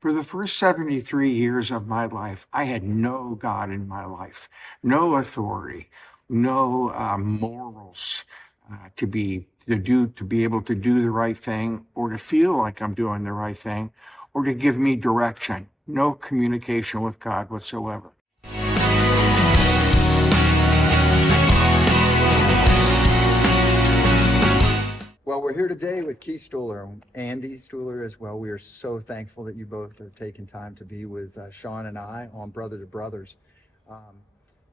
For the first 73 years of my life, I had no God in my life, no authority, no morals to be able to do the right thing or to feel like I'm doing the right thing or to give me direction. No communication with God whatsoever. Well, we're here today with Keith Stuhler and Andy Stuhler as well. We are so thankful that you both have taken time to be with Sean and I on Brother to Brothers.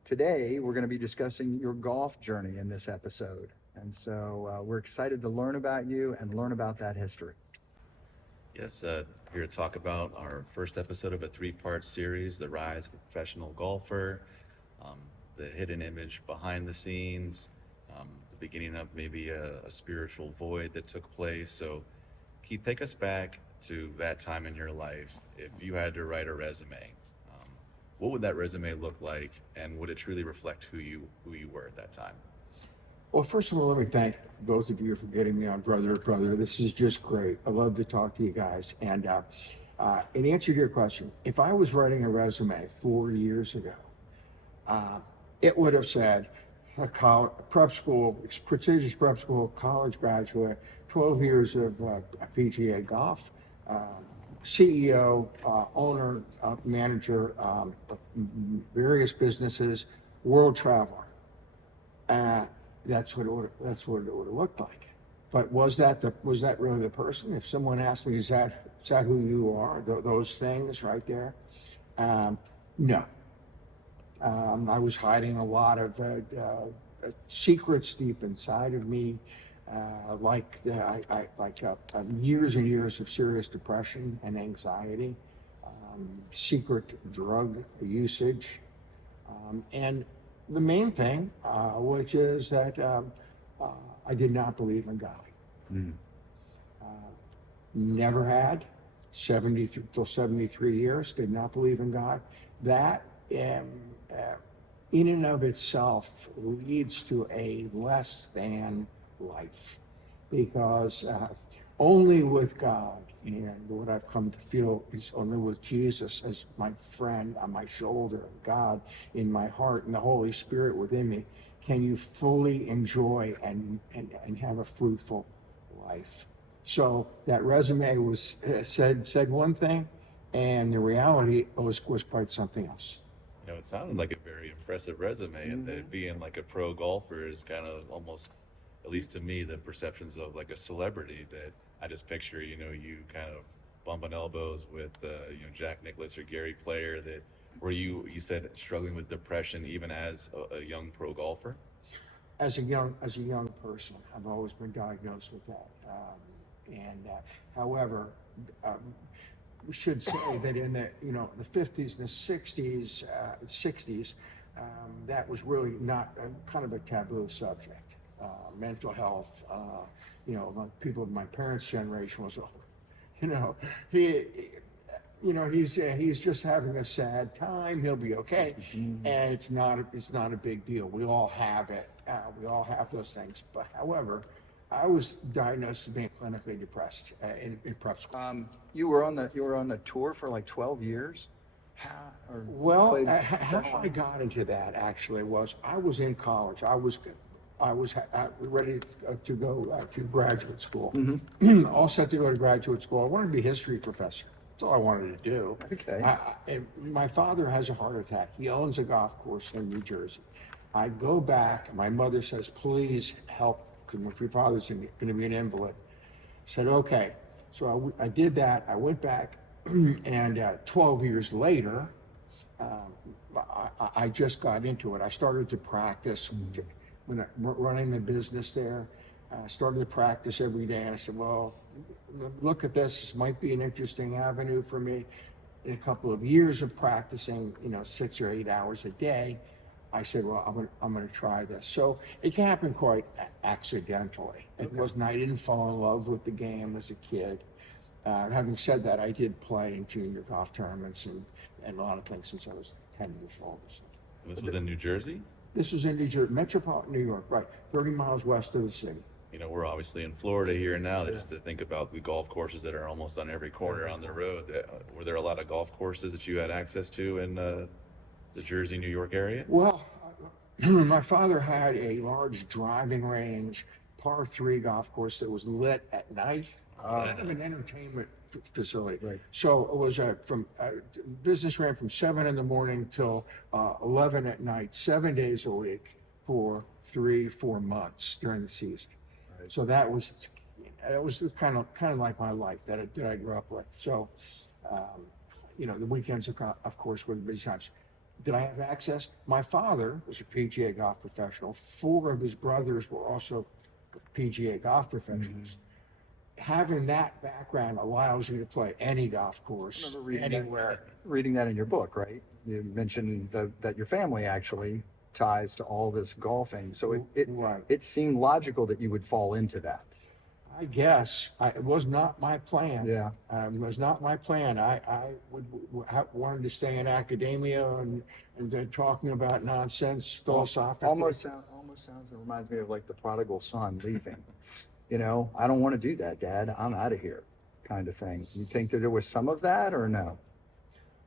Today, we're going to be discussing your golf journey in this episode. And so we're excited to learn about you and learn about that history. Yes, here to talk about our first episode of a three-part series, The Rise of a Professional Golfer, the hidden image behind the scenes, the beginning of maybe a spiritual void that took place. So, Keith, take us back to that time in your life. If you had to write a resume, what would that resume look like, and would it truly reflect who you were at that time? Well, first of all, let me thank those of you for getting me on Brother to Brother. This is just great. I love to talk to you guys. And in answer to your question, if I was writing a resume 4 years ago, it would have said prep school, prestigious prep school, college graduate, 12 years of PGA golf, CEO, owner, manager, various businesses, world traveler. That's what it would have looked like. But was that really the person? If someone asked me, is that who you are? Those things right there? No. I was hiding a lot of secrets deep inside of me, years and years of serious depression and anxiety, secret drug usage, and the main thing, which is that I did not believe in God. Never had, 73 years, did not believe in God. That in and of itself leads to a less than life, because only with God and what I've come to feel is only with Jesus as my friend on my shoulder, God in my heart, and the Holy Spirit within me, can you fully enjoy and have a fruitful life. So that resume was said one thing, and the reality was quite something else. You know, it sounded like a very impressive resume, and that being like a pro golfer is kind of almost, at least to me, the perceptions of like a celebrity that I just picture, you kind of bumping elbows with, Jack Nicklaus or Gary Player. That were you said struggling with depression even as a young pro golfer? As a young person, I've always been diagnosed with that. However, we should say that in the 50s and the 60s, that was really not kind of a taboo subject. Mental health, people of my parents' generation was, he's just having a sad time. He'll be okay, and it's not a big deal. We all have it. We all have those things. But however, I was diagnosed as being clinically depressed in prep school. You were on the tour for like 12 years. How I got into that actually was I was in college. I was ready to go to graduate school. All set to go to graduate school. I wanted to be a history professor. That's all I wanted to do. Okay. My father has a heart attack. He owns a golf course in New Jersey. I go back. My mother says, please help, because if your father's going to be an invalid. I said, okay. So I did that. I went back, and 12 years later, I just got into it. I started to practice when running the business there. I started to practice every day, and I said, well, look at this. This might be an interesting avenue for me. In a couple of years of practicing, 6 or 8 hours a day, I said, well, I'm going to try this. So it happened quite accidentally. It wasn't. I didn't fall in love with the game as a kid. Having said that, I did play in junior golf tournaments and a lot of things since I was 10 years old. So. This was in New Jersey? This was in New Jersey, metropolitan New York, right, 30 miles west of the city. you know, we're obviously in Florida here now. Just to think about the golf courses that are almost on every corner on the road. Were there a lot of golf courses that you had access to in the Jersey, New York area? Well, my father had a large driving range, par three golf course that was lit at night, kind of an entertainment facility. Right. So it was business ran from 7 in the morning till 11 at night, 7 days a week for 3-4 months during the season. Right. So that was kind of like my life that I grew up with. So, you know, the weekends of course were the busy times. Did I have access? My father was a PGA golf professional. 4 of his brothers were also PGA golf professionals. Having that background allows you to play any golf course, I remember anywhere. reading that in your book, right? You mentioned that your family actually ties to all this golfing. So Right. it seemed logical that you would fall into that. I guess it was not my plan. Yeah. It was not my plan. I wanted to stay in academia and then talking about nonsense philosophically. Almost sounds, it reminds me of like the prodigal son leaving. You know, I don't want to do that, Dad. I'm out of here, kind of thing. You think that there was some of that or no?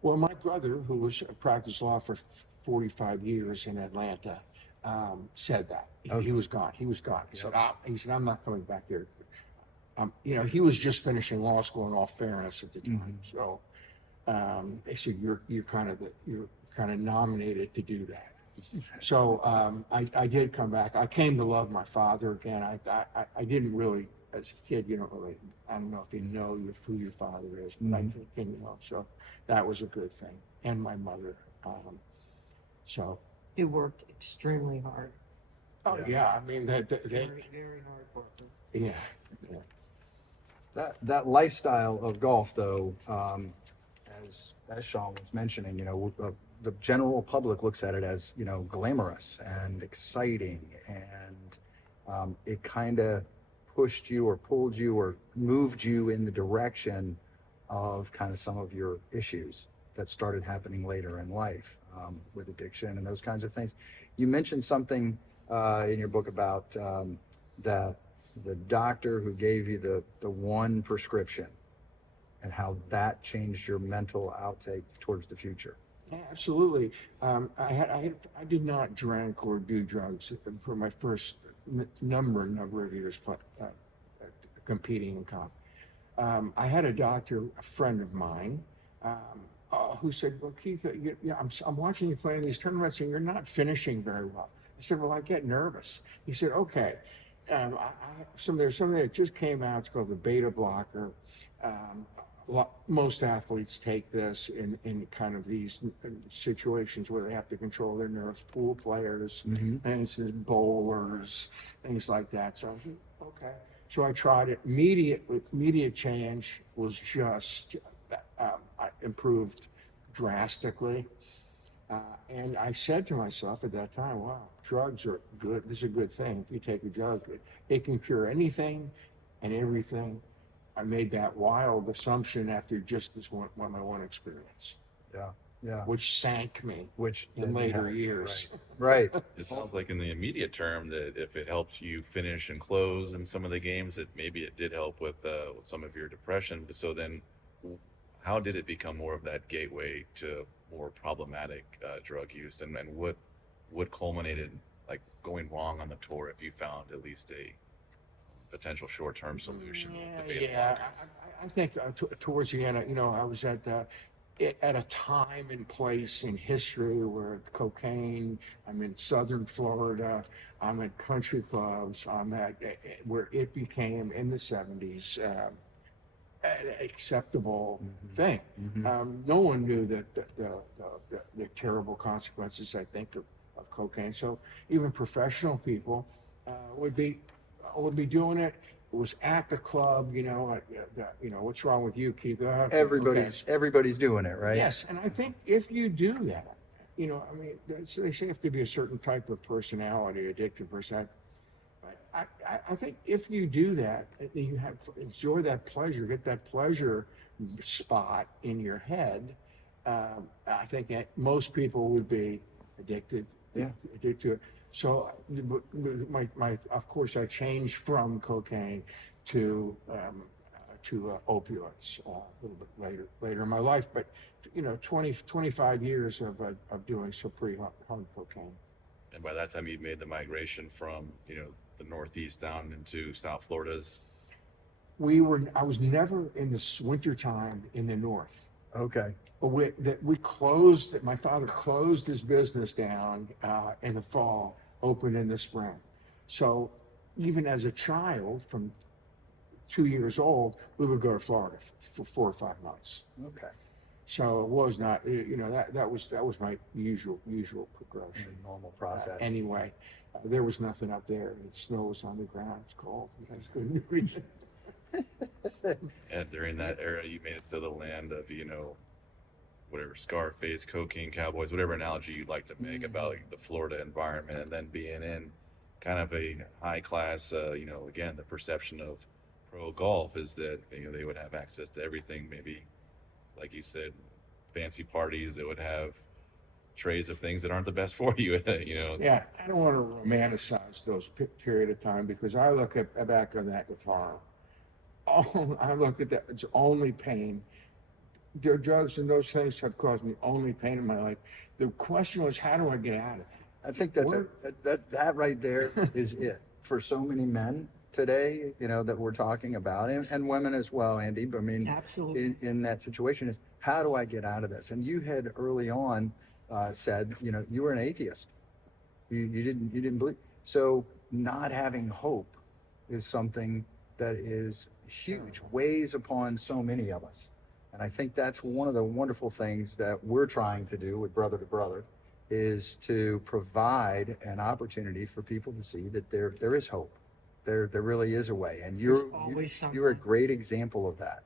Well, my brother, who was practiced law for 45 years in Atlanta, said that he was gone. He was gone. He said, I'm not coming back here. You know, he was just finishing law school in all fairness at the time. So they said, you're kind of nominated to do that. So I did come back. I came to love my father again. I didn't really, as a kid, you don't really, I don't know if you know who your father is, but I think you know. So that was a good thing. And my mother. So. He worked extremely hard. Oh yeah, I mean Very, very hard worker. yeah. That lifestyle of golf, though, as Sean was mentioning, you know, the general public looks at it as, you know, glamorous and exciting, and it kind of pushed you or pulled you or moved you in the direction of kind of some of your issues that started happening later in life, with addiction and those kinds of things. You mentioned something in your book about that the doctor who gave you the one prescription and how that changed your mental outtake towards the future. Yeah, absolutely. I did not drink or do drugs for my first number of years competing in comp. I had a doctor, a friend of mine, who said, "Well, Keith, I'm watching you play in these tournaments, and you're not finishing very well." I said, "Well, I get nervous." He said, "Okay." There's something that just came out. It's called the beta blocker. Most athletes take this in kind of these situations where they have to control their nerves. Pool players, and bowlers, things like that. So I said, okay. So I tried it. Immediate change was just improved drastically. And I said to myself at that time, wow, drugs are good. This is a good thing. If you take a drug, it can cure anything and everything. I made that wild assumption after just my one experience. Yeah. Which sank me Which in later years. Right. It sounds like in the immediate term that if it helps you finish and close in some of the games, that maybe it did help with some of your depression. So then, how did it become more of that gateway to more problematic drug use, and what culminated like going wrong on the tour if you found at least a potential short-term solution? I think towards the end, you know, I was at a time and place in history where cocaine, I'm in southern Florida, I'm at country clubs, I'm at where it became in the 70s an acceptable thing. No one knew that the terrible consequences, I think, of cocaine. So even professional people would be doing it. It was at the club, you know. What's wrong with you, Keith? Everybody's doing it, right? Yes, and I think if you do that, you know, I mean, they say you have to be a certain type of personality, addictive personality. But I think if you do that, you enjoy that pleasure, get that pleasure spot in your head. I think most people would be addicted to it. So of course, I changed from cocaine to opioids a little bit later in my life. But 25 years of doing some pretty hard cocaine. And by that time, you'd made the migration from, the Northeast down into South Florida's. I was never in this wintertime in the north. Okay. My father closed his business down in the fall, opened in the spring. So even as a child, from 2 years old, we would go to Florida for 4 or 5 months. Okay. So it was not, that was my usual progression. Normal process. Anyway, there was nothing up there. The snow was on the ground. It's cold. That's good reason. And during that era, you made it to the land of, whatever, Scarface, cocaine cowboys, whatever analogy you'd like to make about the Florida environment, and then being in kind of a high class, again, the perception of pro golf is that, they would have access to everything, maybe, like you said, fancy parties that would have trays of things that aren't the best for you, Yeah, I don't want to romanticize those period of time, because I look back on that with horror. I look at that, it's only pain. Their drugs and those things have caused me only pain in my life. The question was, how do I get out of that? I think that right there is it for so many men today, that we're talking about, and women as well, Andy. But I mean, Absolutely. in that situation is, how do I get out of this? And you had early on said, you were an atheist. You didn't believe. So not having hope is something that is huge, weighs upon so many of us. And I think that's one of the wonderful things that we're trying to do with Brother to Brother, is to provide an opportunity for people to see that there is hope. There really is a way. And There's always you're a something. great example of that.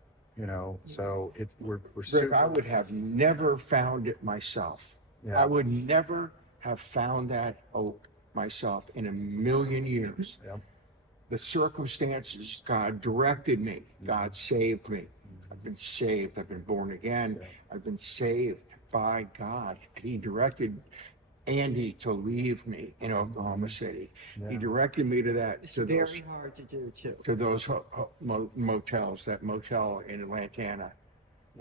So we're Rick, super, I would have never found it myself. Yeah. I would never have found that hope myself in a million years. Yep. The circumstances, God directed me. God saved me. I've been saved. I've been born again. Yeah. I've been saved by God. He directed Andy to leave me in Oklahoma City. Yeah. He directed me to It's very hard to do too. those motels, that motel in Lantana,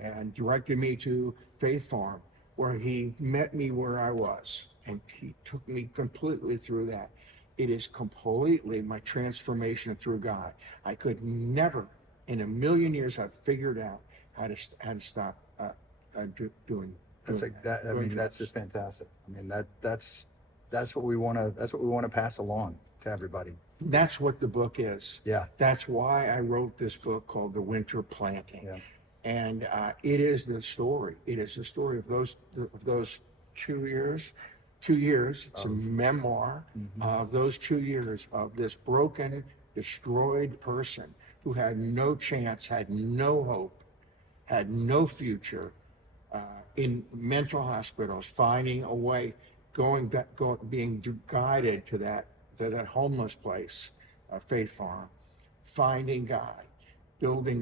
and directed me to Faith Farm, where he met me where I was, and he took me completely through that. It is completely my transformation through God. I could never, in a million years, have figured out how to stop doing. That's just fantastic. I mean, that's what we want to pass along to everybody. That's what the book is. Yeah. That's why I wrote this book called The Winter Planting. Yeah. And it is the story. It is the story of those 2 years. 2 years. It's a memoir of those 2 years of this broken, destroyed person who had no chance, had no hope, had no future, in mental hospitals, finding a way, being guided to that homeless place, Faith Farm, finding God, building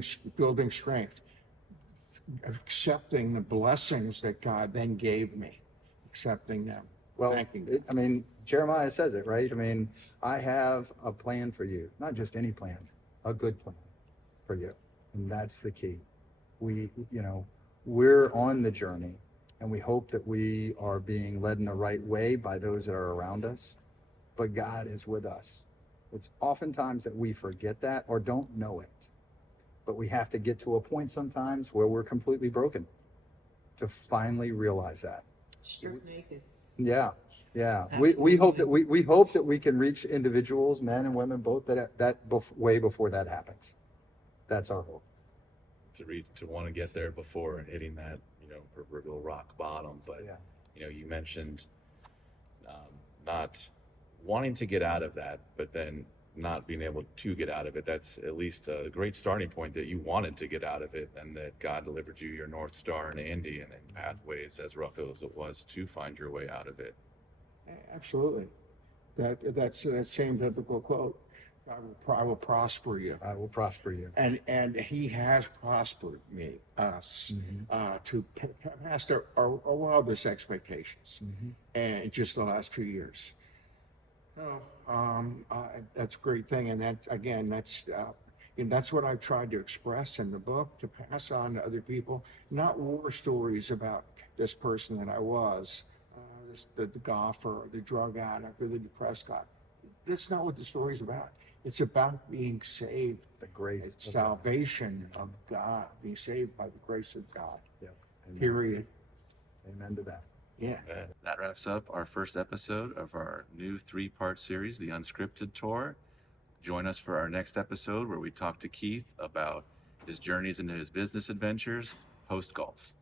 strength, accepting the blessings that God then gave me, accepting them. Well, Thanking them. Jeremiah says it, right? I mean, I have a plan for you, not just any plan, a good plan for you. And that's the key. We're on the journey, and we hope that we are being led in the right way by those that are around us, but God is with us. It's oftentimes that we forget that or don't know it, but we have to get to a point sometimes where we're completely broken to finally realize that. Strip naked. Yeah. We hope that we hope that we can reach individuals, men and women, both way before that happens. That's our hope. To want to get there before hitting that, proverbial rock bottom. But, Yeah. You mentioned not wanting to get out of that, but then not being able to get out of it. That's at least a great starting point, that you wanted to get out of it, and that God delivered you your North Star and Andy, and pathways as rough as it was to find your way out of it. Absolutely. That's that same biblical quote. I will prosper you. I will prosper you. And he has prospered us, to past our wildest expectations, and just the last few years. No, that's a great thing, and that again, that's what I've tried to express in the book to pass on to other people. Not war stories about this person that I was, the golfer, or the drug addict, or the depressed guy. That's not what the story's about. It's about being saved. The grace It's of God. salvation of God, being saved by the grace of God. Yeah. Amen. Period. Amen to that. Yeah. That wraps up our first episode of our new 3-part series, The Unscripted Tour. Join us for our next episode where we talk to Keith about his journeys into his business adventures post-golf.